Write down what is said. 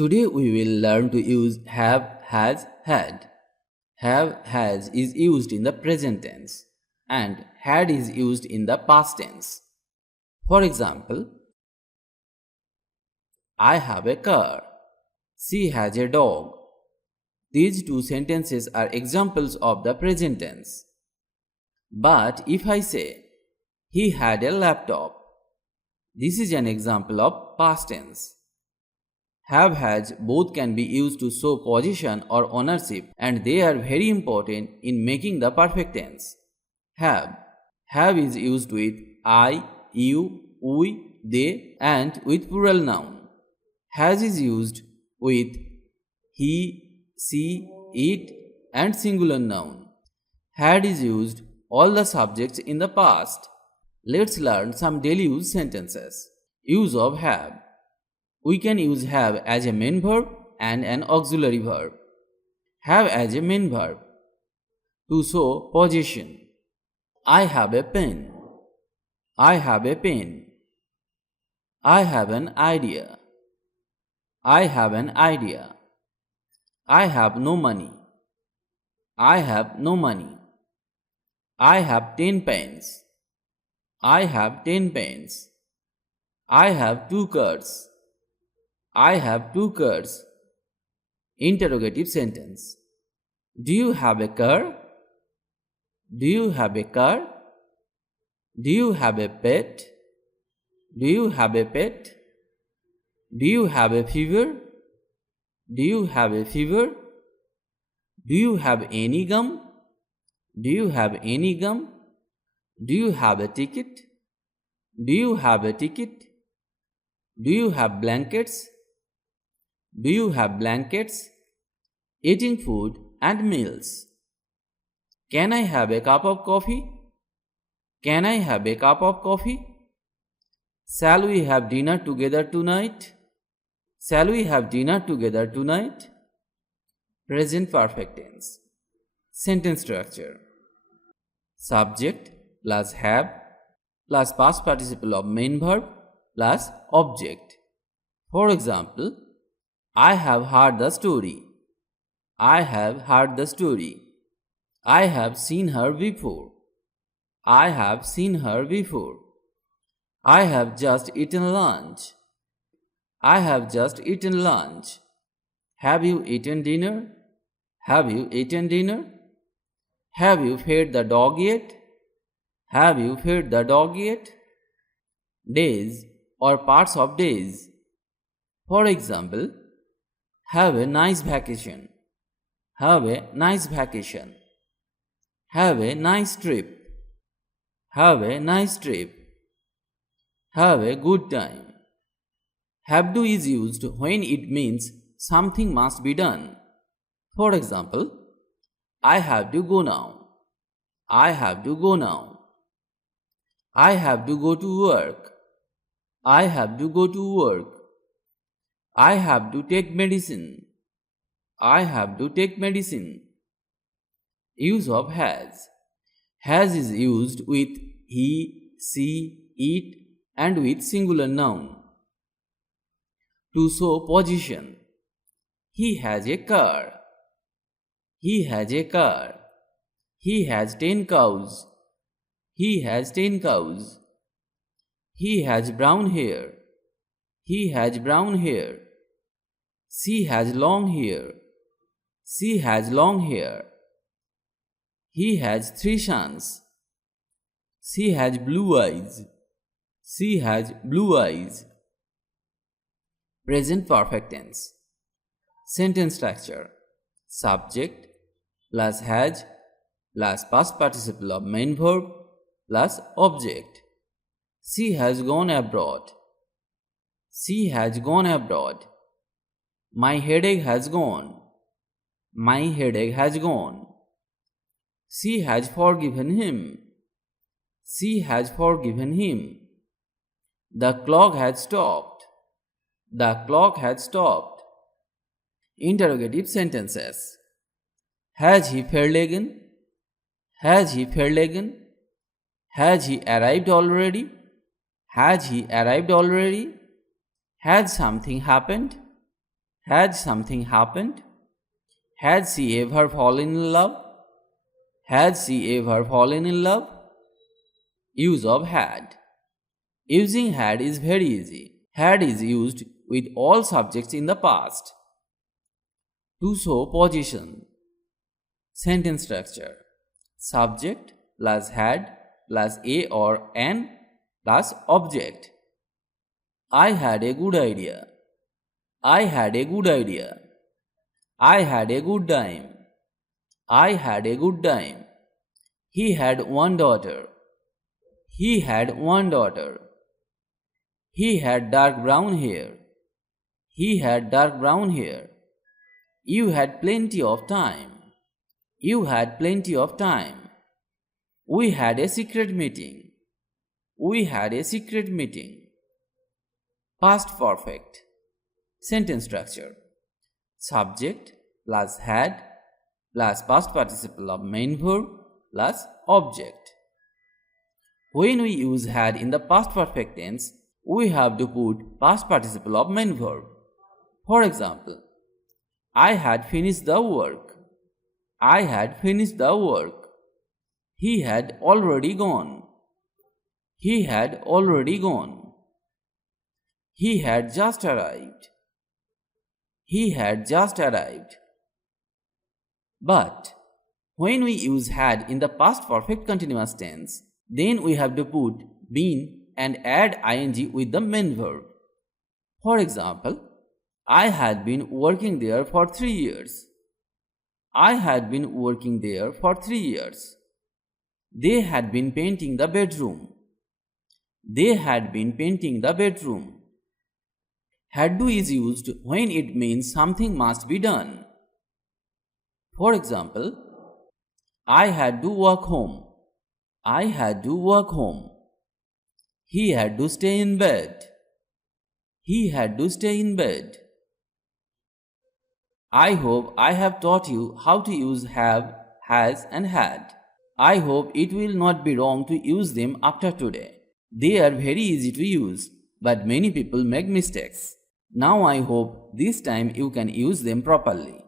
Today we will learn to use have, has, had. Have, has is used in the present tense and had is used in the past tense. For example, I have a car. She has a dog. These two sentences are examples of the present tense. But if I say, he had a laptop, this is an example of past tense. Have, has both can be used to show possession or ownership, and they are very important in making the perfect tense. Have is used with I, you, we, they, and with plural noun. Has is used with he, she, it, and singular noun. Had is used all the subjects in the past. Let's learn some daily use sentences. Use of have. We can use have as a main verb and an auxiliary verb. Have as a main verb to show possession. I have a pen. I have a pen. I have an idea. I have an idea. I have no money. I have no money. I have 10 pens. I have 10 pens. I have 2 cars. I have 2 cars. Interrogative sentence. Do you have a car? Do you have a car? Do you have a pet? Do you have a pet? Do you have a fever? Do you have a fever? Do you have any gum? Do you have any gum? Do you have a ticket? Do you have a ticket? Do you have blankets? Do you have blankets? Eating food and meals. Can I have a cup of coffee? Can I have a cup of coffee? Shall we have dinner together tonight? Shall we have dinner together tonight? Present perfect tense. Sentence structure. Subject plus have plus past participle of main verb plus object. For example, I have heard the story. I have heard the story. I have seen her before. I have seen her before. I have just eaten lunch. I have just eaten lunch. Have you eaten dinner? Have you eaten dinner? Have you fed the dog yet? Have you fed the dog yet? Days or parts of days. For example, have a nice vacation. Have a nice vacation. Have a nice trip. Have a nice trip. Have a good time. Have to is used when it means something must be done. For example, I have to go now. I have to go now. I have to go to work. I have to go to work. I have to take medicine. I have to take medicine. Use of has. Has is used with he, she, it, and with singular noun to show position. He has a car. He has a car. He has 10 cows. He has 10 cows. He has brown hair. He has brown hair. She has long hair. She has long hair. He has 3 sons. She has blue eyes. She has blue eyes. Present perfect tense. Sentence structure. Subject plus has plus past participle of main verb plus object. She has gone abroad. She has gone abroad. My headache has gone. My headache has gone. She has forgiven him. She has forgiven him. The clock has stopped. The clock has stopped. Interrogative sentences. Has he verlegen? Has he verlegen? Has he arrived already? Has he arrived already? Has something happened? Had something happened? Had she ever fallen in love? Had she ever fallen in love? Use of had. Using had is very easy. Had is used with all subjects in the past. To show position. Sentence structure. Subject plus had plus a or an plus object. I had a good idea. I had a good idea. I had a good time. I had a good time. He had one daughter. He had one daughter. He had dark brown hair. He had dark brown hair. You had plenty of time. You had plenty of time. We had a secret meeting. We had a secret meeting. Past perfect. Sentence structure. Subject plus had plus past participle of main verb plus object. When we use had in the past perfect tense, we have to put past participle of main verb. For example, I had finished the work. I had finished the work. He had already gone. He had already gone. He had just arrived. He had just arrived. But when we use had in the past perfect continuous tense, then we have to put been and add ing with the main verb. For example, I had been working there for 3 years. I had been working there for 3 years. They had been painting the bedroom. They had been painting the bedroom. Had to is used when it means something must be done. For example, I had to walk home. I had to walk home. He had to stay in bed. He had to stay in bed. I hope I have taught you how to use have, has and had. I hope it will not be wrong to use them after today. They are very easy to use, but many people make mistakes. Now I hope this time you can use them properly.